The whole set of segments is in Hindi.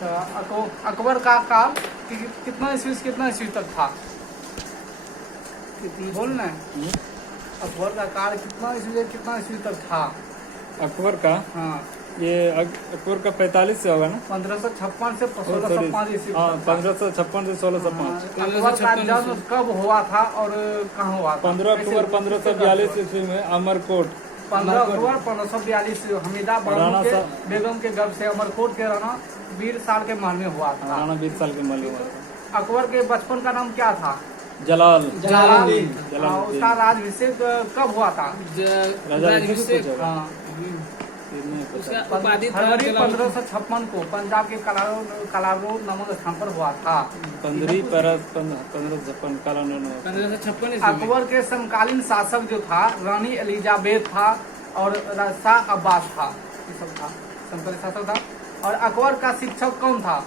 तो अकबर का काल कितना ईस्वी से कितना ईस्वी तक था? बोलना है। अकबर का काल कितना ईस्वी से कितना ईस्वी तक था? अकबर का, हाँ, ये अकबर का 45 से होगा ना? 1556 से 1605 ईस्वी हाँ, तक था। 1556 से 1605। अकबर का जन्म कब हुआ था और कहाँ हुआ था? 15 अक्टूबर 1542 ईस्वी में अमरकोट, 15 अक्टूबर 1542 हमीदा राणा के साहब- बेगम के गर्भ से अमरकोट के राणा 20 साल के महल में हुआ था। राणा 20 साल के मालूम हुआ था। अकबर के बचपन का नाम क्या था? जलालुद्दीन। उसका राजाभिषेक कब हुआ था? राजाभिषेक हाँ, उपाधि फरवरी 1556 को पंजाब के कलारोड नामक स्थान पर हुआ था। 1556 कालानून। 1556 अकबर के समकालीन शासक जो था रानी एलिजाबेथ था और शाह अब्बास था, ये सब था, समकालीन शासक था। और अकबर का शिक्षक कौन था?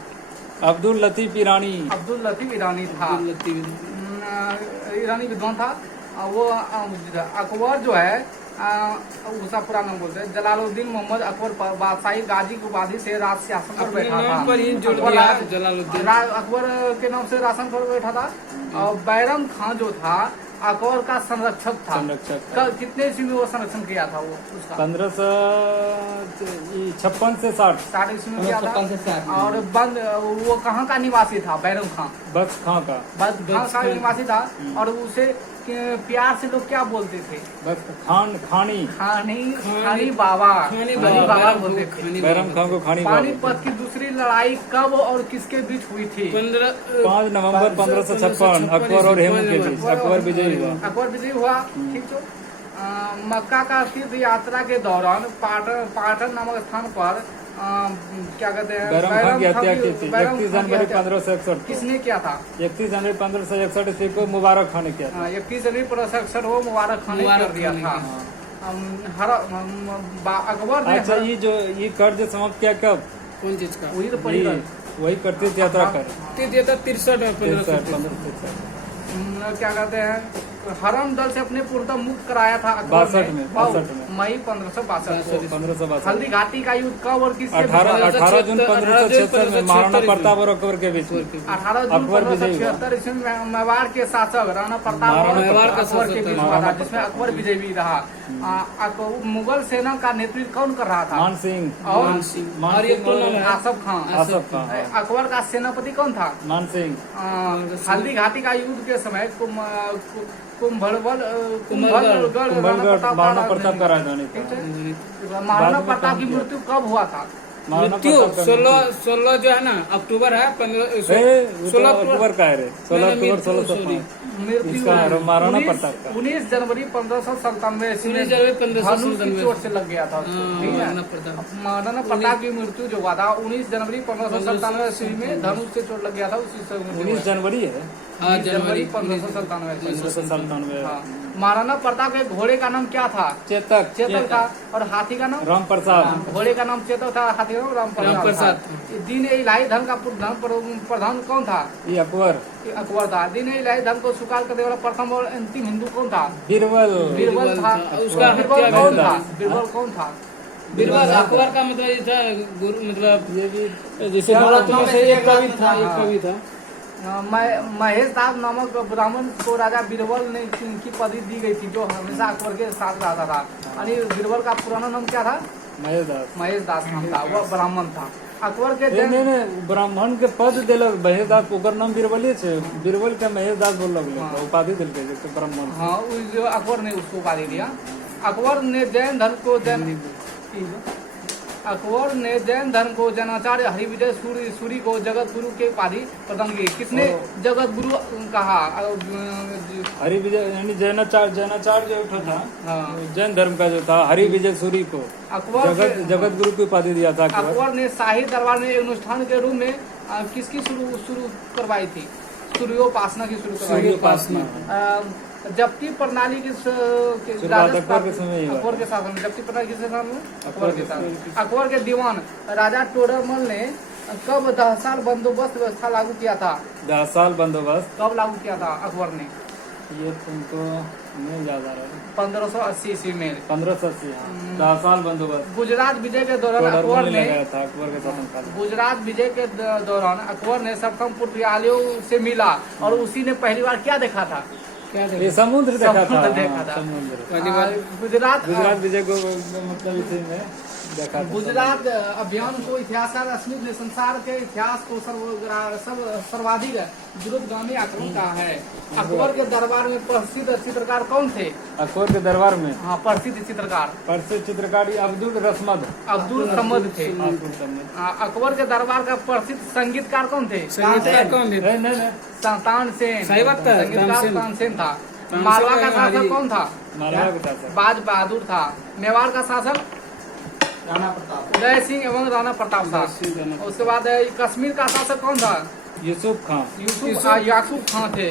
अब्दुल लतीफ ईरानी। अब्दुल लतीफ ईरानी था, ईरानी विद्वान था। वो अकबर जो है उसका पूरा नाम बोलते हैं जलालुद्दीन मोहम्मद अकबर बादशाही गाजी की उपाधि से राज शासन पर बैठा था। पर ही जोड़ दिया जलालुद्दीन। अकबर के नाम से राशन पर बैठा था। और बैरम खान जो था अकबर का संरक्षक था। कितने ईस्वी में वो संरक्षण किया था? वो उसका 1556 से 60 ईस्वी में किया था। और बंद वो कहाँ का निवासी था? बैरम खान बख्श खां का। बख्श खां का निवासी था। और उसे प्यार से लोग क्या बोलते थे? खानी बाबा बोलते थे। बैरम खां को खानी बाबा। पानीपत की दूसरी लड़ाई कब और किसके बीच हुई थी? 5 नवंबर 1556 अकबर और हेमू के बीच। अकबर विजयी हुआ। ठीक तो मक्का का तीर्थ यात्रा के दौरान पाटन नामक स्थान पर क्या कहते हैं बैरम खां की हत्या की थी 31 जनवरी 1561। किसने किया था? 31 जनवरी 1561 ईस्वी को मुबारक खान ने किया था। 31 जनवरी 1561 वो मुबारक खान ने कर दिया था। अकबर ने अच्छा, ये कर्ज समाप्त किया कब? कौन चीज का? वही तो पड़ी वही करती यात्रा कर 63 क्या कहते हैं हरम दल से अपने पूर्णतः मुक्त कराया था अकबर 62 ने में मई 1562 1562। हल्दी घाटी का युद्ध कब और किसके 18 जून 1576 में महाराणा प्रताप और अकबर के बीच। 18 जून 1576 ईस्वी में मेवाड़ के शासक राणा प्रताप और अकबर के बीच हुआ था, जिसमें अकबर विजयी रहा। मुगल सेना का नेतृत्व कौन कर रहा था? मान सिंह और आसफ खान। अकबर का सेनापति कौन था? मान सिंह। हल्दी घाटी का युद्ध के समय महाराणा प्रताप का राजधानी था। महाराणा प्रताप की मृत्यु कब हुआ था? मृत्यु 16 जो है ना अक्टूबर है 16 अक्टूबर का है रे 16 अक्टूबर 1605। मृत्यु महाराणा प्रताप का 19 जनवरी 1597 चोट से लग गया था। महाराणा प्रताप की मृत्यु जो हुआ था 19 जनवरी 1597 ईस्वी में धनुष से चोट लग गया था। उसी से 19 जनवरी है। जनवरी 1597। हाँ। महाराणा प्रताप के घोड़े का नाम क्या था? चेतक था। और हाथी का नाम? राम प्रसाद। घोड़े का नाम चेतक था, हाथी का नाम राम प्रसाद। दीन इलाही धन का प्रधान कौन था? ये अकबर था। दीन इलाही धन को स्वीकार करने वाला प्रथम और अंतिम हिंदू कौन था? बीरबल था। उसका बीरबल कौन था? बीरबल अकबर का मतलब ये था गुरु, मतलब ये भी जैसे नवरत्नों में से एक कवि था। महेश दास नामक ब्राह्मण को राजा बीरबल ने की पदवी दी गई थी, जो हमेशा अकबर के साथ रहता था। यानी बीरबल का पुराना नाम क्या था? महेश दास नाम था। वह ब्राह्मण था। अकबर के ब्राह्मण के पद दिलक महेश दास, ओकर नाम बीरबल छे। बीरबल के महेश दास बोलक उपाधि दिलके जैसे ब्राह्मण। हाँ, अकबर ने उसको उपाधि दिया। अकबर ने जैन धर्म को जैनाचार्य हरिविजय सूरी को जगत गुरु के उपाधि प्रदान की। किसने जगत गुरु कहा? हरिविजय यानी जैनाचार्य जो था, जैन धर्म का जो था, हरिविजय सूरी को अकबर जगत गुरु की उपाधि दिया था। अकबर ने शाही दरबार में अनुष्ठान के रूप में किसकी शुरू करवाई थी? सूर्योपासना की शुरू करवाई। जब्ती प्रणाली के अकबर के समय अकबर के शासन में जब्ती प्रणाली किसके साथ में? अकबर के साथ। अकबर के दीवान राजा टोडरमल ने कब 10 साल बंदोबस्त व्यवस्था लागू किया था? 10 साल बंदोबस्त कब लागू किया था अकबर ने? ये तुमको नहीं याद आ रहा है। 1580 ईस्वी में 1580, 10 साल बंदोबस्त। गुजरात विजय के दौरान अकबर ने लगाया था अकबर के शासनकाल में। गुजरात विजय के दौरान अकबर ने सप्तम पुर्तगालियों से मिला और उसी ने पहली बार क्या देखा था? क्या ये समुद्र देखा था। समुद्र देखा हाँ, था। समुद्र। पहली बार गुजरात गुजरात विजय को मतलब इसी में देखा था। गुजरात अभियान को इतिहासकार स्मिथ ने संसार के इतिहास को सर्वाधिक दूरगामी आक्रमण कहा है। अकबर के दरबार में प्रसिद्ध चित्रकार कौन थे? अकबर के दरबार में हाँ, प्रसिद्ध चित्रकार प्रसिद्ध चित्रकारी अब्दुल रसमद। अब्दुल समद थे। अब्दुल समद। अकबर के दरबार का प्रसिद्ध संगीतकार कौन थे? संगीतकार कौन है? नहीं तानसेन। सही बात है, संगीतकार तानसेन। तानसेन था। तानसेन मालवा का का शासक हमारी- कौन था? मालवा के शासक बाज बहादुर था। मेवाड़ का शासक राणा प्रताप। उदय सिंह एवं राणा प्रताप था। उसके बाद कश्मीर का शासक कौन था? यूसुफ खां। याकूब खान थे।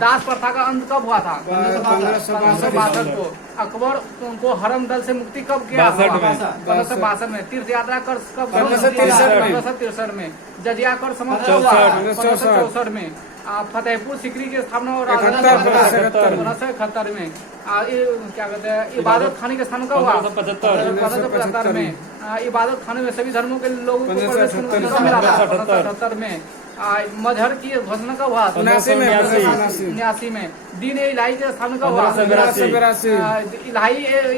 दास प्रथा का अंत कब हुआ था? 1562 को। अकबर को हरम दल से मुक्ति कब किया? 1562 में। तीर्थ यात्रा कर कब? 1563 में। जजिया कर समाप्त हुआ 1564 में। फतेहपुर सिकरी की स्थापना और 1571 में। क्या कहते हैं, इबादत खाने के स्थान कब हुआ? 1575 में। इबादत खाने में सभी धर्मों के लोगों को प्रवेश करने का मिला था 1578 में। मजहर की घोषणा कब हुआ? 79 में। दीन इलाही के स्थान कब हुआ? 1582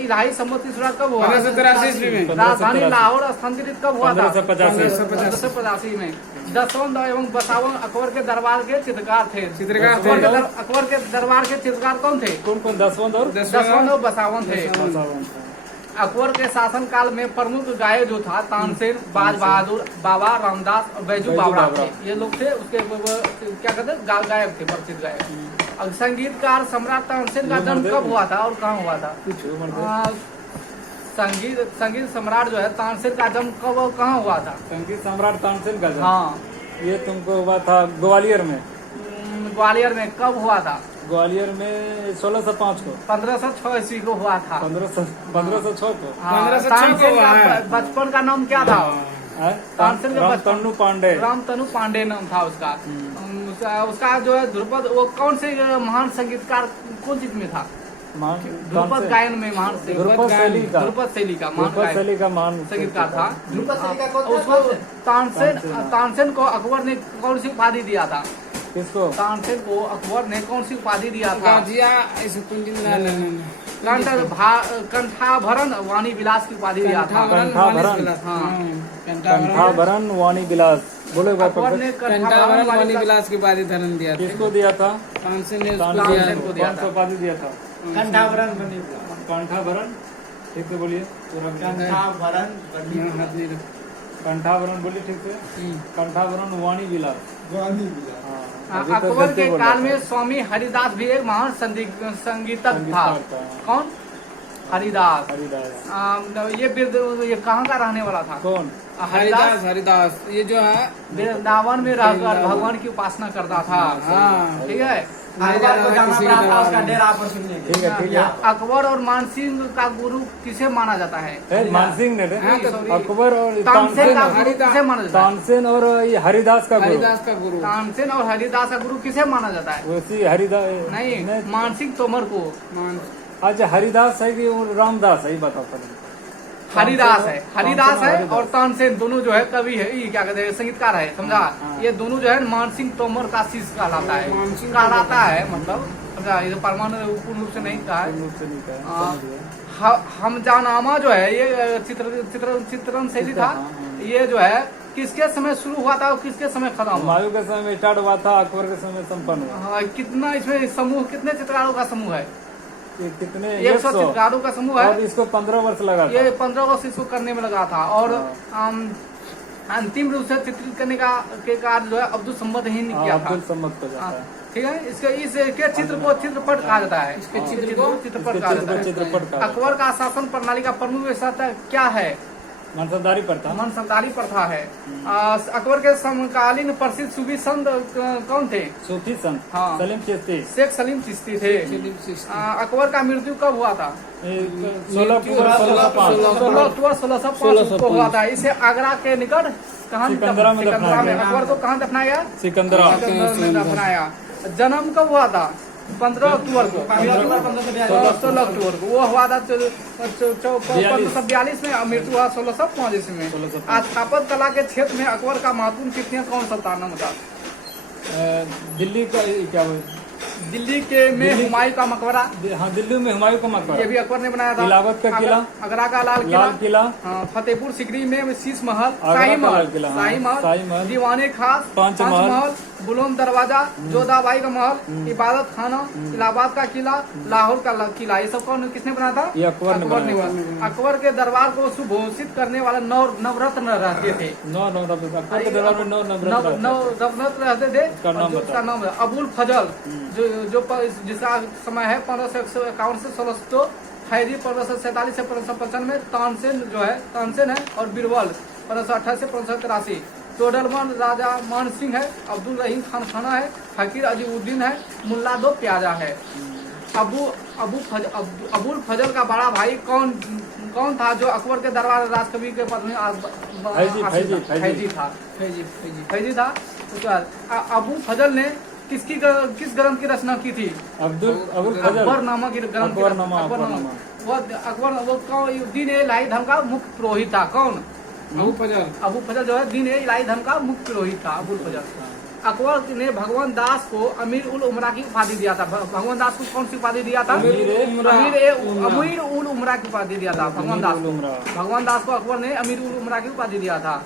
इलाही सम्मति शुरुआत कब हुआ? 1583 ईस्वी में। राजधानी लाहौर स्थानांतरित कब हुआ था? 1585 में। दसवंत एवं बसावन अकबर के दरबार के चित्रकार थे। अकबर के दरबार के चित्रकार कौन थे? कौन कौन? दसवंत और बसावन थे। अकबर के शासन काल में प्रमुख गायक जो था तानसेन, बाज बहादुर, बाबा रामदास और बैजू बावरा थे। ये लोग थे उसके क्या कहते हैं, गायक थे, प्रसिद्ध गायक। अब संगीतकार सम्राट तानसेन का जन्म कब हुआ था और कहाँ हुआ था? संगीत सम्राट जो है तानसेन का जन्म कब और कहाँ हुआ था? संगीत सम्राट तानसेन का जन्म, हाँ, ये तुमको हुआ था ग्वालियर में। ग्वालियर में कब हुआ था? ग्वालियर में 1605 को। 1506 ईस्वी को हुआ था। 1506 को। हाँ, 1506 तानसेन को का हुआ है। बचपन का नाम क्या था? तानसेन का रामतनु पांडे। रामतनु पांडे नाम था उसका। उसका जो है ध्रुपद, वो कौन से महान संगीतकार कौन चीज में था? ध्रुपद गायन में महान ध्रुपद शैली का महान शैली का महान संगीतकार था। ध्रुपद शैली का कौन उसको था? तानसेन को अकबर ने कौन सी उपाधि दिया था? किसको? तानसेन को अकबर ने कौन सी उपाधि दिया था? गाजिया ऐसे कुंजी कंठाभरण वाणी विलास की उपाधि दिया था। कंठाभरण वाणी विलास। बोले अकबर ने कंठाभरण वाणी विलास की उपाधि धर्म दिया था। किसको दिया था? तानसेन ने तानसेन को दिया कौन सा था। उपाधि दिया था? कंठाभरण बनी। कंठाभरण, ठीक से बोलिए। कंठाभरण बनी। कंठाभरण बोलिए ठीक से। कंठाभरण वाणी विलास। अकबर के काल में स्वामी हरिदास भी एक महान संगीतज्ञ था। कौन? हरिदास। ये कहाँ का रहने वाला था? कौन? हरिदास ये जो है वृंदावन में रहकर भगवान की उपासना करता था। हाँ। ठीक है। अकबर को जाना पड़ा था उसका डेरा पर सुनने के ठीक है, ठीक है। अकबर और मानसिंह का गुरु किसे माना जाता है? मानसिंह ने हाँ, तो अकबर और तानसेन का गुरु किसे माना जाता है? तानसेन और ये हरिदास का गुरु। हरिदास का गुरु। तानसेन और हरिदास का गुरु किसे माना जाता है? वैसी हरिदास नहीं, मानसिंह तोमर को। अच्छा, हरिदास है कि रामदास है, बताओ पहले। हरिदास है, हरिदास है हरिदास। और तानसेन दोनों जो है कवि है, ये क्या कहते हैं, संगीतकार है, समझा? ये दोनों जो है मानसिंह तोमर का शिष्य कहलाता है। कहलाता है मतलब समझा, ये परमाणु पूर्ण रूप से नहीं कहा है। हम जानामा जो है ये चित्रण शैली था। ये जो है किसके समय शुरू हुआ था और किसके समय खत्म हुआ? हुमायूं के समय स्टार्ट हुआ था, अकबर के समय संपन्न हुआ। हाँ, कितना इसमें समूह, कितने चित्रकारों का समूह है? कितने? 100 चित्रकारों का समूह है। और इसको 15 वर्ष लगा था। ये 15 वर्ष इसको करने में लगा था। और अंतिम रूप से चित्रित करने के कार्य जो है अब्दुल सम्मद ही ने किया था। अब्दुल सम्मद को जाता है। ठीक है। इसके चित्र को चित्रपट कहा जाता है। इसके चित्र को चित्रपट कहा जाता है। चित्रपट का अकबर का शासन प्रणाली का प्रमुख विशेषता क्या है? मनसबदारी प्रथा। मनसबदारी प्रथा है। अकबर के समकालीन प्रसिद्ध सूफी संत कौन थे? सूफी संत हाँ। सलीम चिश्ती। शेख सलीम चिश्ती थे। अकबर का मृत्यु कब हुआ था? 16 अक्टूबर 1605 को हुआ था। इसे आगरा के निकट कहाँ सिकंदरा में अकबर को कहाँ दफनाया गया? सिकंदरा में दफनाया। जन्म कब हुआ था? 15 अक्टूबर को 16 अक्टूबर को वो हुआ था 1542 में, मृत्यु हुआ 1645 में। 1645 स्थापत्य कला के क्षेत्र में अकबर का महत्वपूर्ण कृतियां कौन सा था नाम बता। दिल्ली का क्या हुआ? दिल्ली के में हुमायूं का मकबरा, हाँ दिल्ली में हुमायूं का मकबरा, ये भी अकबर ने बनाया था। इलाहाबाद का किला, आगरा का लाल किला, हाँ, फतेहपुर सीकरी में शीश महल, आगरा शाही का लाल महल, किला, हाँ, शाही शाही महल, महल, दीवाने खास, पांच पांच महल, महल, बुलंद दरवाजा, जोधाबाई का महल, इबादत खाना, इलाहाबाद का किला, लाहौर का किला, ये सब कौन किसने बनाया था? ये अकबर ने बनाया। अकबर के दरबार को सुभूषित करने वाले नवरत्न रहते थे। अकबर के दरबार में नौ नवरत्न रहते थे। का नाम उसका नाम है अबुल फजल, जो जिसका समय है 1551 से 1600, खैरी 1547 से 1595, तानसेन जो है तानसेन है, और बीरबल 1528 से 1583, टोडरमन राजा मान सिंह है, अब्दुल रहीम खान खाना है, फकीर अजीउद्दीन है, मुल्ला दो प्याजा है। अबुल फजल का बड़ा भाई कौन था जो अकबर के दरबार राजकवि के पद में फैजी था। उसके बाद अबू फजल ने किस ग्रंथ की रचना की थी? अकबरनामा की ग्रंथ की अकबर दीन इलाही धर्म का मुख्य पुरोहित था। कौन? अबू फजल जो है दीन इलाही धर्म का मुख्य पुरोहित था अबुल फजल। अकबर ने भगवान दास को अमीर उल उमरा की उपाधि दिया था। भगवान दास को कौन सी उपाधि दिया था? अमीर उल उमरा की उपाधि दिया था भगवान दास को। भगवान दास को अकबर ने अमीर उल उमरा की उपाधि दिया था।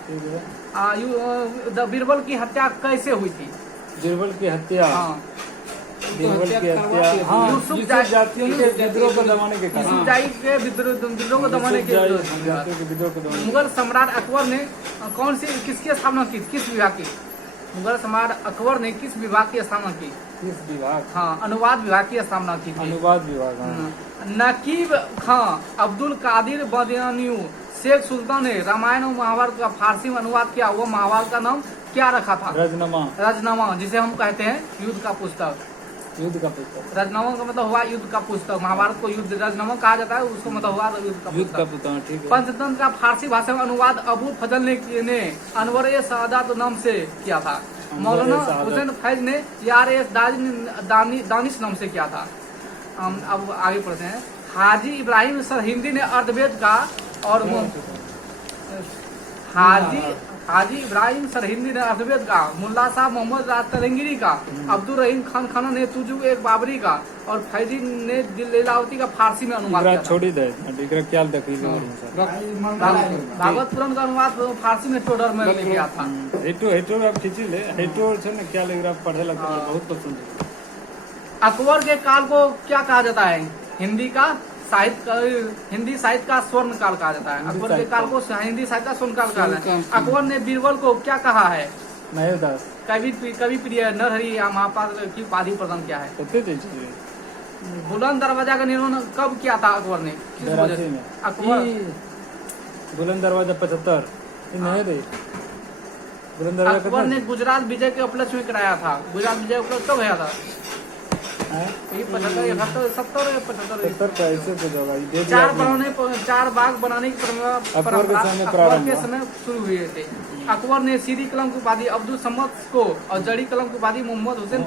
बीरबल की हत्या कैसे हुई थी? बीरबल की हत्या, बीरबल की हत्या यूसुफ जातियों के विद्रोह को दबाने के कारण, विद्रोह को दबाने के मुगल सम्राट अकबर ने किसकी स्थापना की? किस विभाग की? मुगल सम्राट अकबर ने किस विभाग की स्थापना की? किस विभाग? हाँ, अनुवाद विभाग की स्थापना की थी। अनुवाद विभाग। नकीब खां, अब्दुल कादिर बदियानी, शेख सुल्तान ने रामायण और महाभारत का फारसी में अनुवाद किया। वो महाभारत का नाम क्या रखा था? रजनामा, जिसे हम कहते हैं युद्ध का पुस्तक। रजनामा का मतलब हुआ युद्ध का पुस्तक। महाभारत को युद्ध रजनामा कहा जाता है, उसको मतलब हुआ युद्ध का पुस्तक। पंचतंत्र का फारसी भाषा में अनुवाद अबू फजल ने अनवर ए सादात नाम से किया था। मौलाना हुसैन फैज ने यार ए दानिश नाम से किया था। अब आगे पढ़ते हैं। हाजी इब्राहिम सरहिंदी ने अर्थवेद का और हाजी इब्राहिम सरहिंदी ने अर्थवेद का, मुल्ला साहब मोहम्मद राजतरंगिरी का, अब्दुल रहीम खान खाना ने तुजु एक बाबरी का, और फैजी ने लीलावती का फारसी में अनुवाद किया। भागवत पुराण का अनुवाद फारसी में टोडर में किया था। अकबर के काल को क्या कहा जाता है? हिंदी साहित्य का स्वर्ण काल कहा जाता है। अकबर के काल को हिंदी साहित्य का स्वर्ण काल कहा जाता है। अकबर ने बीरबल को क्या कहा है? महेशदास कवि प्रिय नरहरि या महापात्र की उपाधि प्रदान किया है। बुलंद दरवाजा का निर्माण कब किया था अकबर ने? किस वजह से? अकबर बुलंद दरवाजा 75 अकबर ने गुजरात विजय के उपलक्ष्य में कराया था। गुजरात विजय उपलक्ष्य कब गया था? 75 चार बाग बनाने की परंपरा अकबर के समय शुरू हुए थे। अकबर ने सीधी कलम की उपाधि अब्दुल समद को और जड़ी कलम की उपाधि मोहम्मद हुसैन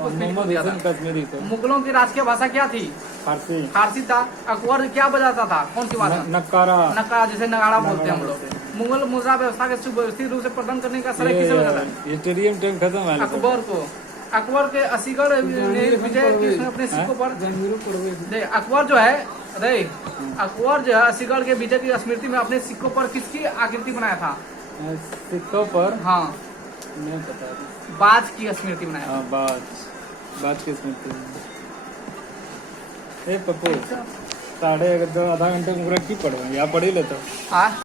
कश्मीरी को। मुगलों की राष्ट्रीय भाषा क्या थी? फारसी था। अकबर क्या बजाता था? कौन सी भाषा? नक्कारा, जैसे नगाड़ा बोलते हैं हम लोग। मुगल मुद्रा व्यवस्था के सुव्यवस्थित रूप से प्रदान करने का श्रेय किसे मिला था? अकबर को। अकबर के असीगढ़ ने विजय अपने सिक्कों पर अकबर जो है असीगढ़ के विजय की स्मृति में अपने सिक्कों पर किसकी आकृति बनाया था? सिक्कों पर? हाँ, नहीं पता। बाज की स्मृति बनाया। बाज की स्मृति। पप्पू 2.5 आधा घंटे मुगरा की पढ़ो या पढ़ी लेता।